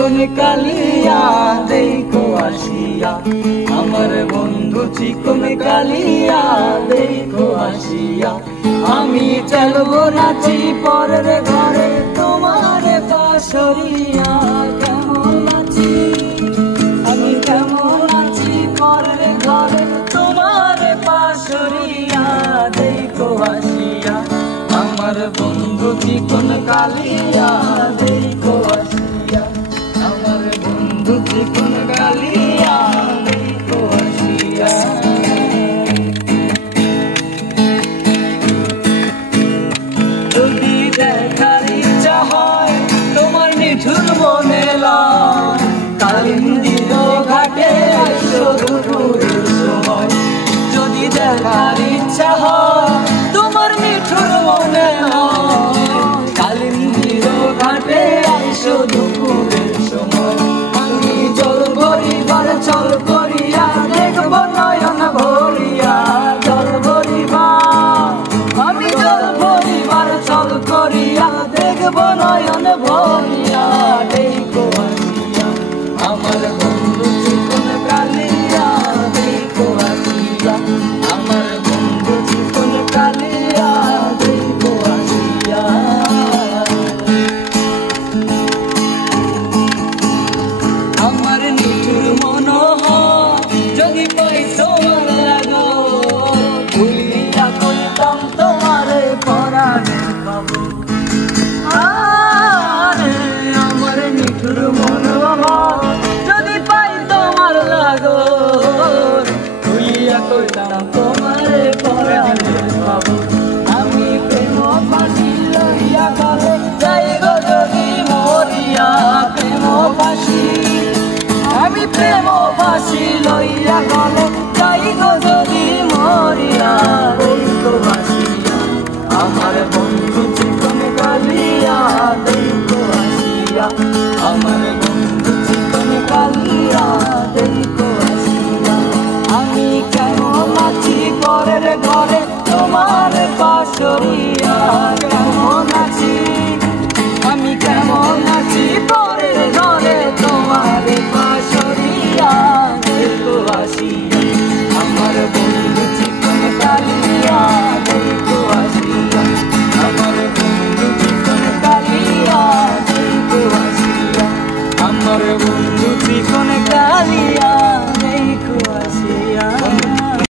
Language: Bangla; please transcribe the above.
চিকন কালিয়া দেখো আসিয়া, আমার বন্ধু চিকন কালিয়া দেখো আসিয়া। আমি চলবো নাচি পরের ঘরে তোমার পাশরিয়া। কেমন নাচি আমি, কেমন নাচি পরের ঘরে তোমার পাশরিয়া দেখো আসিয়া। আমার বন্ধু চিকন কালিয়া দেখো আসিয়া, আমার বন্ধু চিকন কালিয়া দেখো আসিয়া। যদি দেখার ইচ্ছা হয় তোমার নিঠুর মনে লয়, কালিন্দির ঘাটে এসো দুপুরের সময়। যদি দেখার ইচ্ছা হয় তোমার নিঠুর মনে লয়, কালিন্দির ঘাটে এসো দুপুরের সময়। আমি জল ভরিবার চল করিয়া দেখব নয়ন ভরিয়া, জল ভরিবার আমি জল ভরিবার চল করিয়া দেখব নয়ন ভরিয়া দেখো আসিয়া। আমার বন্ধু চিকন কালিয়া দেখো আসিয়া, আমার বন্ধু চিকন কালিয়া দেখো আসিয়া। আমার নিঠুর মনোহর যদি পাই তোমার লাগো, ভুলিয়া কইতাম তোমারে পরাণের খবর। আমার নিঠুর মনোহর যদি পাই তোমার লাগো, ভুলিয়া কইতাম তোমারে পরাণের খবর। আমি প্রেম ফাঁসি লইয়া গলে যাই গো যদি মরিয়া, প্রেম ফাঁসি আমি প্রেম ফাঁসি লইয়া গলে যাই গো যদি মরিয়া দেখো আসিয়া। আমার বন্ধু চিকন কালিয়া দেখো আসিয়া, আমার